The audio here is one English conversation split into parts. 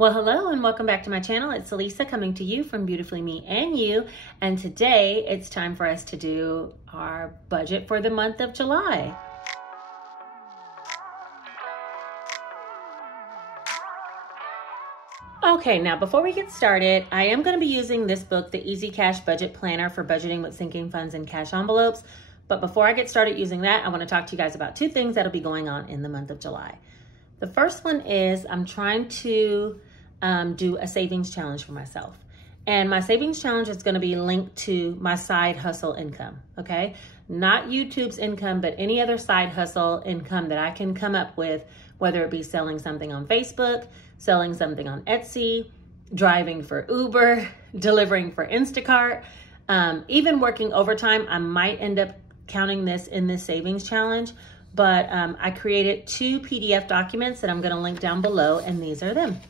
Well, hello and welcome back to my channel. It's Elisa coming to you from Beautifully Me and You. And today it's time for us to do our budget for the month of July. Okay, now before we get started, I am going to be using this book, The Easy Cash Budget Planner for Budgeting with Sinking Funds and Cash Envelopes. But before I get started using that, I want to talk to you guys about two things that'll be going on in the month of July. The first one is I'm trying to do a savings challenge for myself. And my savings challenge is going to be linked to my side hustle income, okay? Not YouTube's income, but any other side hustle income that I can come up with, whether it be selling something on Facebook, selling something on Etsy, driving for Uber, delivering for Instacart, even working overtime. I might end up counting this in this savings challenge, but I created two PDF documents that I'm going to link down below, and these are them.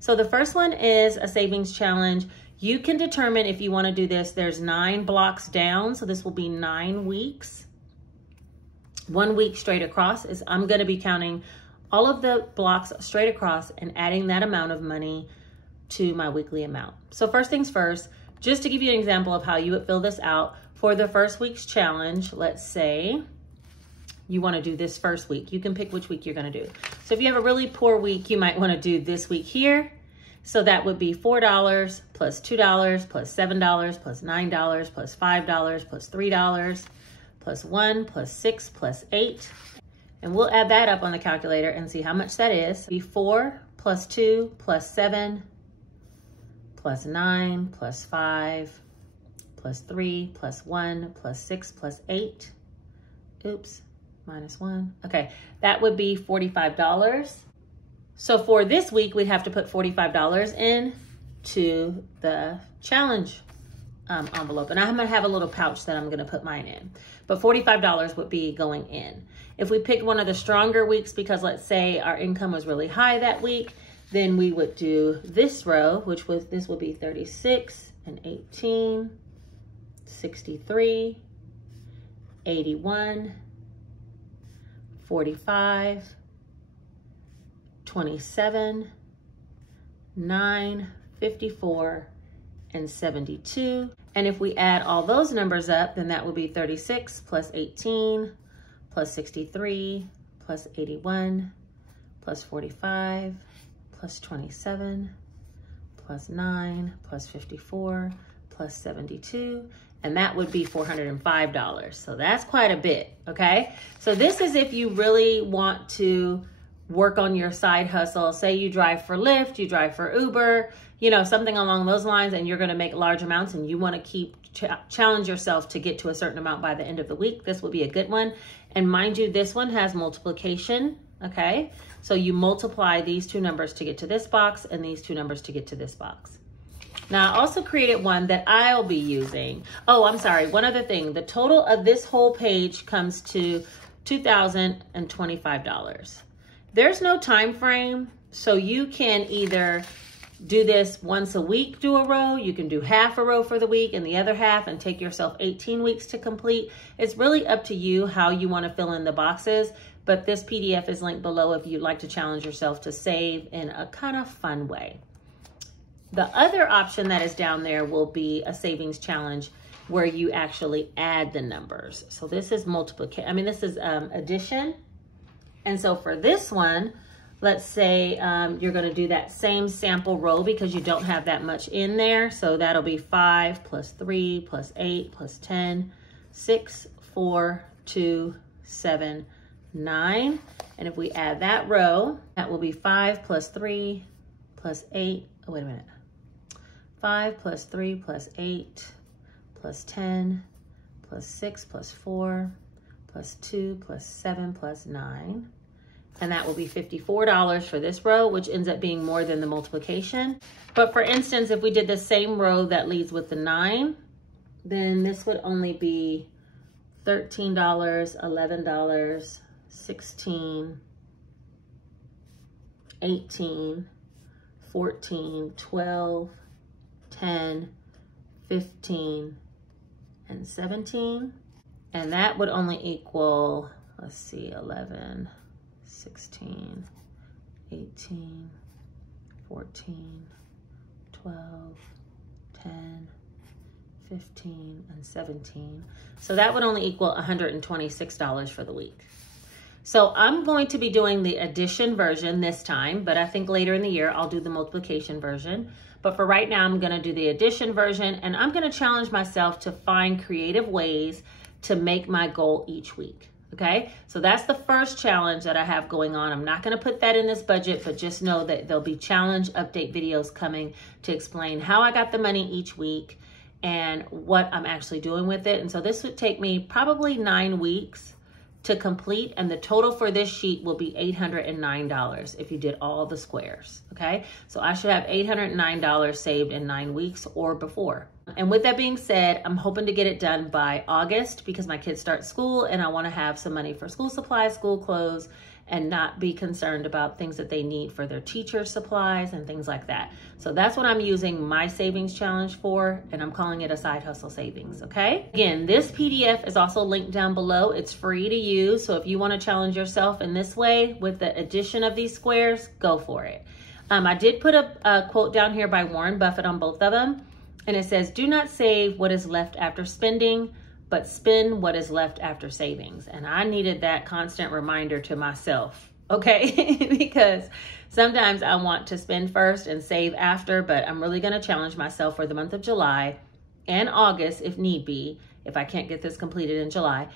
So the first one is a savings challenge. You can determine if you want to do this. There's 9 blocks down, so this will be 9 weeks. 1 week straight across is I'm going to be counting all of the blocks straight across and adding that amount of money to my weekly amount. So first things first, just to give you an example of how you would fill this out, for the first week's challenge, let's say you want to do this first week. You can pick which week you're going to do. So if you have a really poor week, you might want to do this week here. So that would be $4 plus $2 plus $7 plus $9 plus $5 plus $3 plus 1 plus 6 plus 8. And we'll add that up on the calculator and see how much that is. It'll be 4 plus 2 plus 7 plus 9 plus 5 plus 3 plus 1 plus 6 plus 8. Oops. Minus 1. Okay, that would be $45. So for this week, we'd have to put $45 in to the challenge envelope. And I'm gonna have a little pouch that I'm gonna put mine in. But $45 would be going in. If we pick one of the stronger weeks, because let's say our income was really high that week, then we would do this row, this would be 36 and 18, 63, 81, 45, 27, 9, 54, and 72. And if we add all those numbers up, then that would be 36 plus 18 plus 63 plus 81 plus 45 plus 27 plus 9 plus 54 plus 72. And that would be $405. So that's quite a bit, okay? So this is if you really want to work on your side hustle. Say you drive for Lyft, you drive for Uber, you know, something along those lines, and you're gonna make large amounts and you wanna challenge yourself to get to a certain amount by the end of the week. This will be a good one. And mind you, this one has multiplication, okay? So you multiply these two numbers to get to this box and these two numbers to get to this box. Now, I also created one that I'll be using. Oh, I'm sorry. One other thing. The total of this whole page comes to $2,025. There's no time frame, so you can either do this once a week, do a row. You can do half a row for the week and the other half and take yourself 18 weeks to complete. It's really up to you how you want to fill in the boxes, but this PDF is linked below if you'd like to challenge yourself to save in a kind of fun way. The other option that is down there will be a savings challenge where you actually add the numbers. So this is this is addition. And so for this one, let's say you're gonna do that same sample row because you don't have that much in there. So that'll be 5 plus 3 plus 8 plus 10, 6, 4, 2, 7, 9. And if we add that row, that will be 5 plus 3 plus 8. Oh, wait a minute. 5 plus 3 plus 8 plus 10 plus 6 plus 4 plus 2 plus 7 plus 9. And that will be $54 for this row, which ends up being more than the multiplication. But for instance, if we did the same row that leads with the 9, then this would only be $13, $11, 16, 18, 14, 12, 10, 15, and 17. And that would only equal, let's see, 11, 16, 18, 14, 12, 10, 15, and 17. So that would only equal $126 for the week. So I'm going to be doing the addition version this time, but I think later in the year I'll do the multiplication version. But for right now, I'm going to do the addition version, and I'm going to challenge myself to find creative ways to make my goal each week. Okay, so that's the first challenge that I have going on. I'm not going to put that in this budget, but just know that there'll be challenge update videos coming to explain how I got the money each week and what I'm actually doing with it. And so this would take me probably 9 weeks to complete, and the total for this sheet will be $809 if you did all the squares, okay? So I should have $809 saved in 9 weeks or before. And with that being said, I'm hoping to get it done by August because my kids start school and I wanna have some money for school supplies, school clothes, and not be concerned about things that they need for their teacher supplies and things like that. So that's what I'm using my savings challenge for, and I'm calling it a side hustle savings, okay? Again, this PDF is also linked down below. It's free to use, so if you wanna challenge yourself in this way with the addition of these squares, go for it. I did put a quote down here by Warren Buffett on both of them, and it says, "Do not save what is left after spending, but spend what is left after savings." And I needed that constant reminder to myself, okay? Because sometimes I want to spend first and save after, but I'm really gonna challenge myself for the month of July and August, if need be, if I can't get this completed in July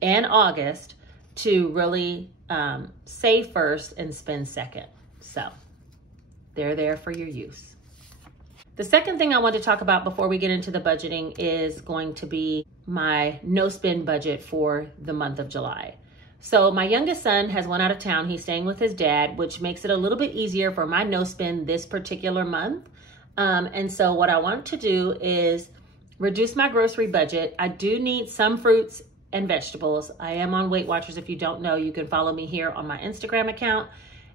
and August, to really save first and spend second. So they're there for your use. The second thing I want to talk about before we get into the budgeting is going to be my no spend budget for the month of July. So my youngest son has went out of town. He's staying with his dad, which makes it a little bit easier for my no spend this particular month. And so what I want to do is reduce my grocery budget. I do need some fruits and vegetables. I am on Weight Watchers. If you don't know, you can follow me here on my Instagram account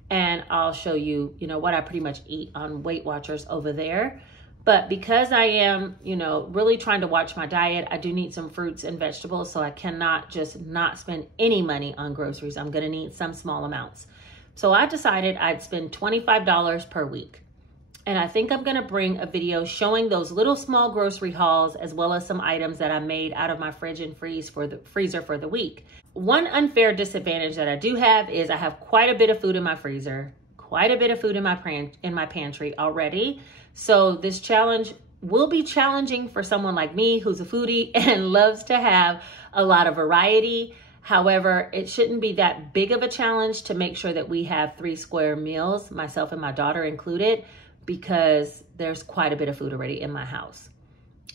and I'll show you, what I pretty much eat on Weight Watchers over there. But because I am, really trying to watch my diet, I do need some fruits and vegetables, so I cannot just not spend any money on groceries. I'm gonna need some small amounts. So I decided I'd spend $25 per week. And I think I'm gonna bring a video showing those little small grocery hauls as well as some items that I made out of my fridge and freezer for the week. One unfair disadvantage that I do have is I have quite a bit of food in my freezer, quite a bit of food in my pantry already. So this challenge will be challenging for someone like me who's a foodie and loves to have a lot of variety. However, it shouldn't be that big of a challenge to make sure that we have 3 square meals, myself and my daughter included, because there's quite a bit of food already in my house.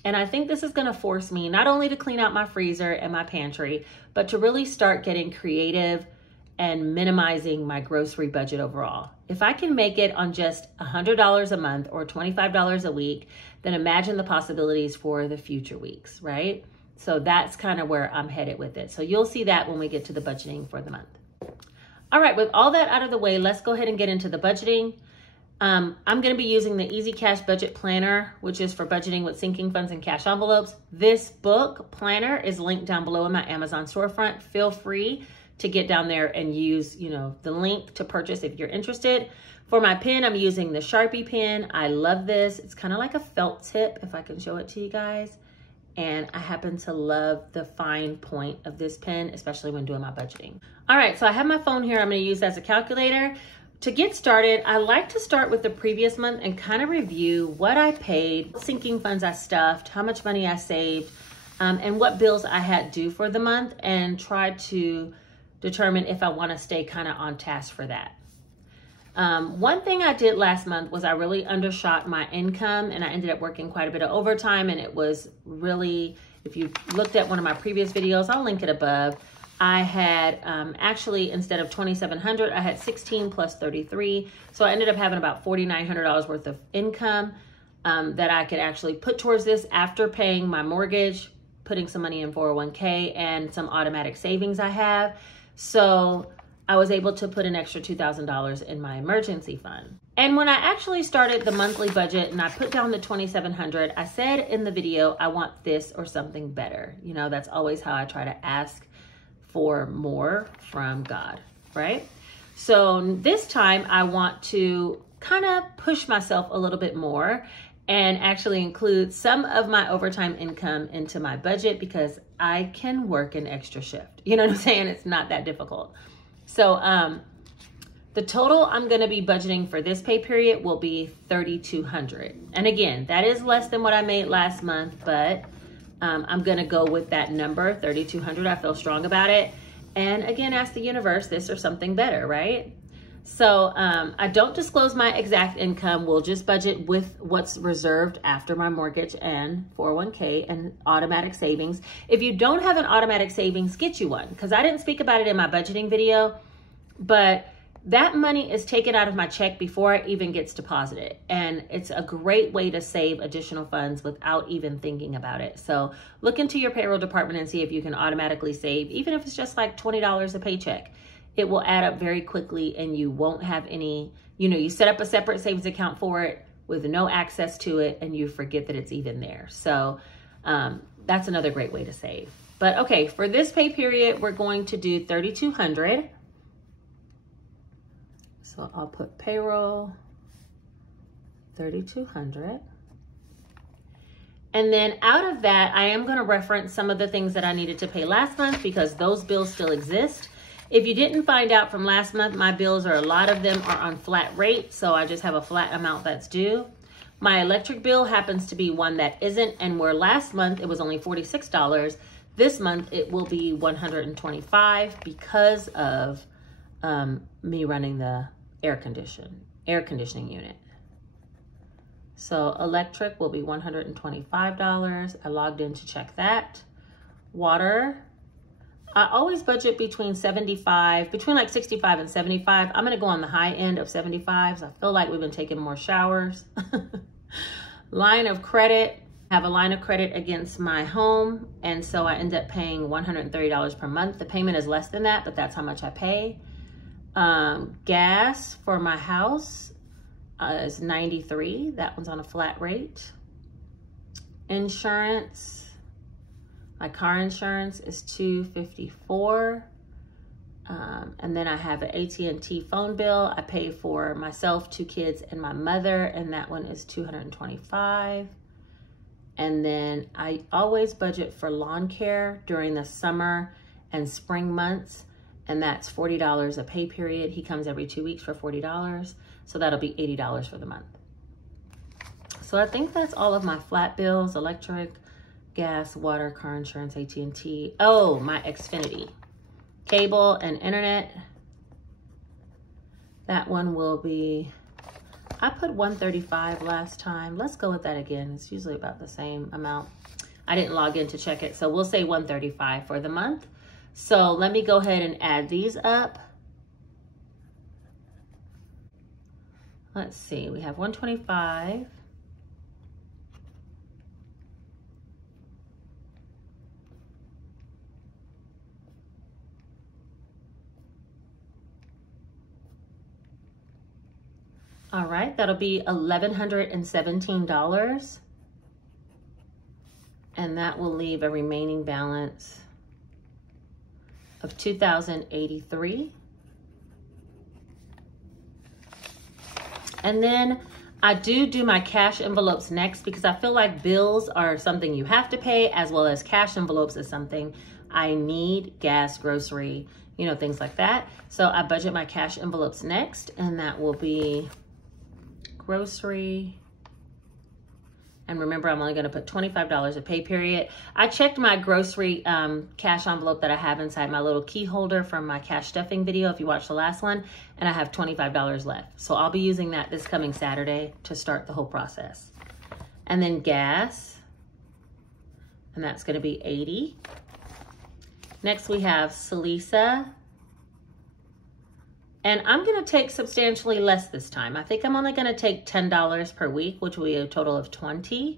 And I think this is gonna force me not only to clean out my freezer and my pantry, but to really start getting creative and minimizing my grocery budget overall. If I can make it on just $100 a month or $25 a week, then imagine the possibilities for the future weeks, right? So that's kind of where I'm headed with it. So you'll see that when we get to the budgeting for the month. All right, with all that out of the way, let's go ahead and get into the budgeting. I'm gonna be using the Easy Cash Budget Planner, which is for budgeting with sinking funds and cash envelopes. This book planner is linked down below in my Amazon storefront. Feel free to get down there and use, the link to purchase if you're interested. For my pen, I'm using the Sharpie pen. I love this. It's kind of like a felt tip, if I can show it to you guys. And I happen to love the fine point of this pen, especially when doing my budgeting. All right, so I have my phone here. I'm gonna use as a calculator. To get started, I like to start with the previous month and kind of review what I paid, sinking funds I stuffed, how much money I saved, and what bills I had due for the month, and try to determine if I want to stay kind of on task for that. One thing I did last month was I really undershot my income, and I ended up working quite a bit of overtime, and it was really, if you looked at one of my previous videos, I'll link it above. I had actually, instead of $2,700, I had 16 plus 33. So I ended up having about $4,900 worth of income that I could actually put towards this after paying my mortgage, putting some money in 401k and some automatic savings I have. So I was able to put an extra $2,000 in my emergency fund. And when I actually started the monthly budget and I put down the $2,700, I said in the video, I want this or something better. That's always how I try to ask for more from God, right? So this time I want to kind of push myself a little bit more and actually include some of my overtime income into my budget, because I can work an extra shift. You know what I'm saying? It's not that difficult. So the total I'm going to be budgeting for this pay period will be $3,200. And again, that is less than what I made last month, but I'm going to go with that number, $3,200. I feel strong about it. And again, ask the universe this or something better, right? So I don't disclose my exact income. We'll just budget with what's reserved after my mortgage and 401k and automatic savings. If you don't have an automatic savings, get you one, because I didn't speak about it in my budgeting video, but that money is taken out of my check before it even gets deposited. And it's a great way to save additional funds without even thinking about it. So look into your payroll department and see if you can automatically save, even if it's just like $20 a paycheck. It will add up very quickly, and you won't have any, you set up a separate savings account for it with no access to it, and you forget that it's even there. So that's another great way to save. But okay, for this pay period, we're going to do $3,200. So I'll put payroll, $3,200. And then out of that, I am going to reference some of the things that I needed to pay last month, because those bills still exist. If you didn't find out from last month, my bills a lot of them are on flat rate. So I just have a flat amount that's due. My electric bill happens to be one that isn't. And where last month it was only $46, this month it will be $125 because of me running the air conditioning unit. So electric will be $125. I logged in to check that. Water, I always budget between like 65 and 75. I'm going to go on the high end of 75s. I feel like we've been taking more showers. Line of credit, I have a line of credit against my home. And so I end up paying $130 per month. The payment is less than that, but that's how much I pay. Gas for my house is $93. That one's on a flat rate. Insurance, my car insurance is $254. And then I have an AT&T phone bill. I pay for myself, 2 kids, and my mother, and that one is $225. And then I always budget for lawn care during the summer and spring months, and that's $40 a pay period. He comes every 2 weeks for $40, so that'll be $80 for the month. So I think that's all of my flat bills: electric, gas, water, car insurance, AT&T. Oh, my Xfinity. Cable and internet. That one will be, I put $135 last time. Let's go with that again. It's usually about the same amount. I didn't log in to check it, so we'll say $135 for the month. So let me go ahead and add these up. Let's see, we have $125. All right, that'll be $1,117. And that will leave a remaining balance of $2,083. And then I do my cash envelopes next, because I feel like bills are something you have to pay, as well as cash envelopes is something I need: gas, grocery, things like that. So I budget my cash envelopes next, and that will be grocery. And remember, I'm only going to put $25 a pay period. I checked my grocery cash envelope that I have inside my little key holder from my cash stuffing video, if you watched the last one, and I have $25 left. So I'll be using that this coming Saturday to start the whole process. And then gas, and that's going to be $80. Next we have Salisa. And I'm going to take substantially less this time. I think I'm only going to take $10 per week, which will be a total of $20.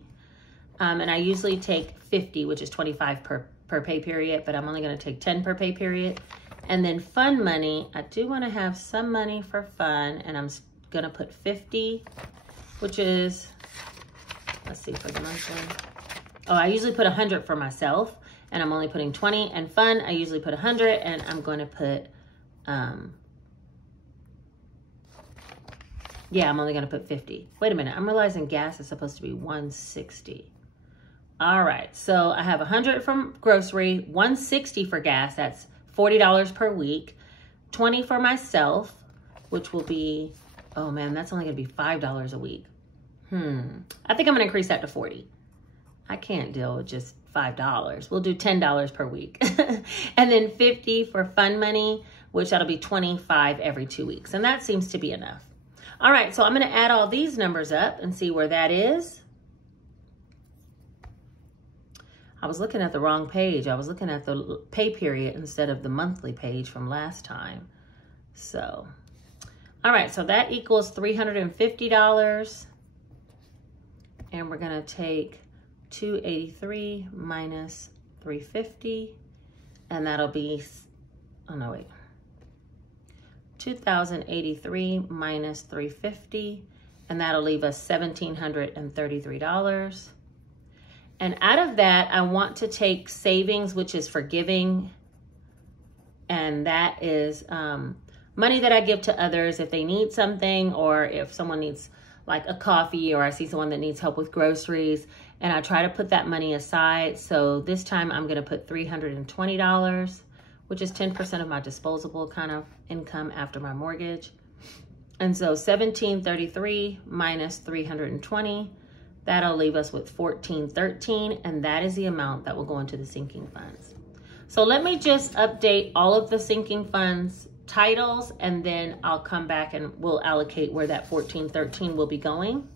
And I usually take $50, which is $25 per pay period, but I'm only going to take $10 per pay period. And then fun money, I do want to have some money for fun, and I'm going to put $50, which is, let's see, for the monthly. Oh, I usually put $100 for myself, and I'm only putting $20. And fun, I usually put $100, and I'm going to put Yeah, I'm only going to put 50. Wait a minute. I'm realizing gas is supposed to be 160. All right. So I have 100 from grocery, 160 for gas. That's $40 per week. 20 for myself, which will be, oh man, that's only going to be $5 a week. I think I'm going to increase that to 40. I can't deal with just $5. We'll do $10 per week. And then 50 for fun money, which that'll be 25 every 2 weeks. And that seems to be enough. All right, so I'm going to add all these numbers up and see where that is. I was looking at the wrong page. I was looking at the pay period instead of the monthly page from last time. So, all right, so that equals $350. And we're going to take 283 minus 350. And that'll be, oh no, wait. 2,083 minus 350, and that'll leave us $1,733. And out of that, I want to take savings, which is for giving, and that is money that I give to others if they need something, or if someone needs like a coffee, or I see someone that needs help with groceries, and I try to put that money aside. So this time I'm going to put $320, which is 10% of my disposable kind of income after my mortgage. And so 1733 minus 320, that'll leave us with 1413, and that is the amount that will go into the sinking funds. So let me just update all of the sinking funds titles, and then I'll come back and we'll allocate where that 1413 will be going.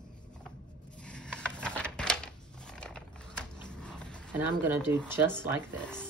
And I'm gonna do just like this.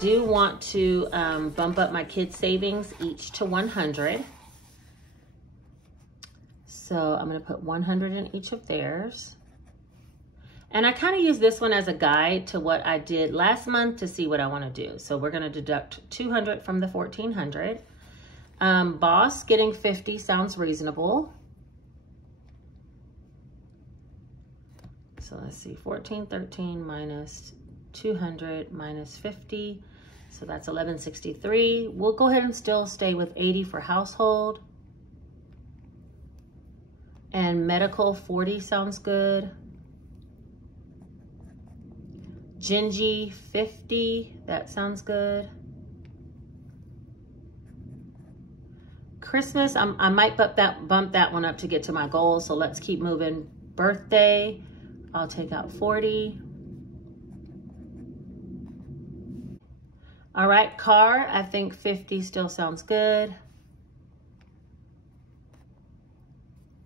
Do want to bump up my kids' savings each to 100. So I'm going to put 100 in each of theirs. And I kind of use this one as a guide to what I did last month to see what I want to do. So we're going to deduct 200 from the 1400. Boss getting 50 sounds reasonable. So let's see, 1413 minus 200 minus 50. So that's 1163. We'll go ahead and still stay with 80 for household. And medical 40 sounds good. Gingy 50, that sounds good. Christmas, I might bump that one up to get to my goal. So let's keep moving. Birthday, I'll take out 40. All right, car, I think 50 still sounds good.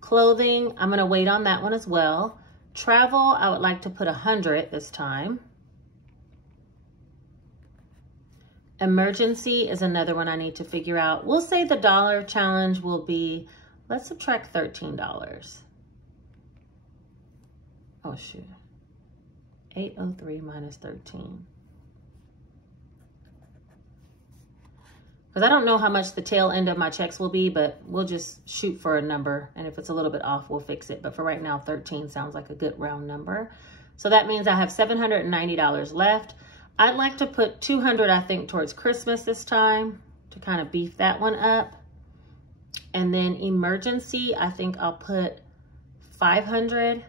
Clothing, I'm gonna wait on that one as well. Travel, I would like to put 100 this time. Emergency is another one I need to figure out. We'll say the dollar challenge will be, let's subtract $13. Oh shoot, 803 minus 13. Because I don't know how much the tail end of my checks will be, but we'll just shoot for a number. And if it's a little bit off, we'll fix it. But for right now, 13 sounds like a good round number. So that means I have $790 left. I'd like to put 200, I think, towards Christmas this time to kind of beef that one up. And then emergency, I think I'll put 500,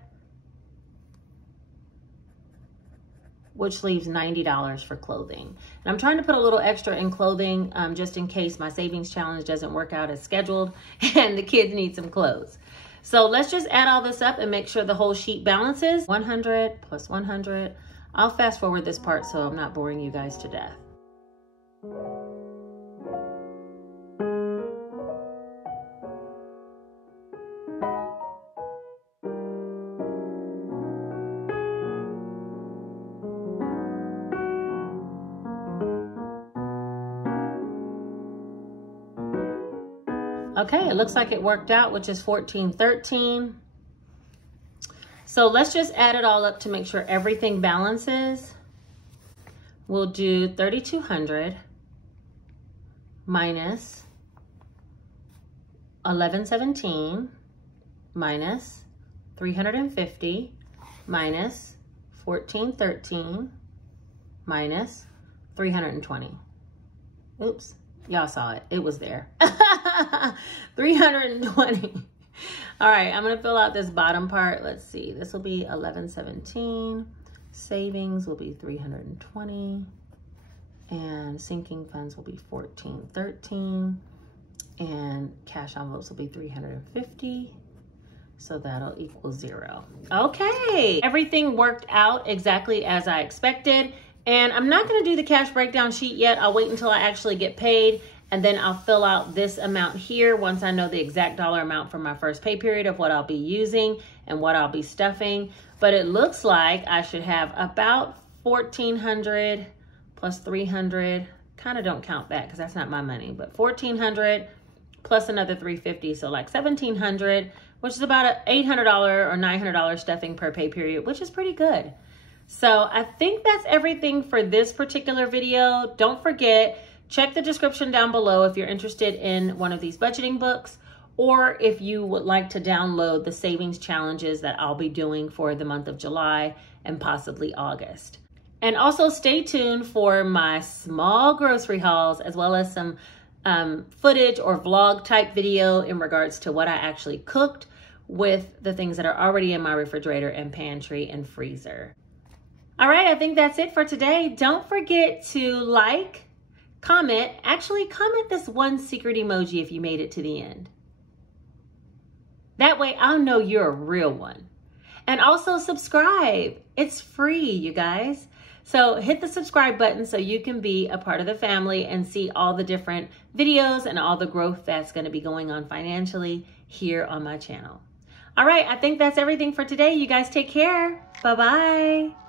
which leaves $90 for clothing. And I'm trying to put a little extra in clothing just in case my savings challenge doesn't work out as scheduled and the kids need some clothes. So let's just add all this up and make sure the whole sheet balances. 100 plus 100. I'll fast forward this part so I'm not boring you guys to death. Okay, it looks like it worked out, which is $14.13. So let's just add it all up to make sure everything balances. We'll do $3,200 minus $1,117 minus $350 minus $14.13 minus $320. Oops, y'all saw it. It was there. $320. All right, I'm gonna fill out this bottom part. Let's see, this will be $1,117. Savings will be $320. And sinking funds will be $14.13. And cash envelopes will be $350. So that'll equal 0. Okay, everything worked out exactly as I expected. And I'm not gonna do the cash breakdown sheet yet. I'll wait until I actually get paid, and then I'll fill out this amount here once I know the exact dollar amount for my first pay period of what I'll be using and what I'll be stuffing. But it looks like I should have about $1,400 plus $300. Kind of don't count that because that's not my money, but $1,400 plus another $350, so like $1,700, which is about an $800 or $900 stuffing per pay period, which is pretty good. So I think that's everything for this particular video. Don't forget, check the description down below if you're interested in one of these budgeting books, or if you would like to download the savings challenges that I'll be doing for the month of July and possibly August. And also stay tuned for my small grocery hauls, as well as some footage or vlog type video in regards to what I actually cooked with the things that are already in my refrigerator and pantry and freezer. All right, I think that's it for today. Don't forget to like, comment, actually comment this one secret emoji if you made it to the end. That way I'll know you're a real one. And also subscribe. It's free, you guys. So hit the subscribe button so you can be a part of the family and see all the different videos and all the growth that's going to be going on financially here on my channel. All right, I think that's everything for today. You guys take care. Bye-bye.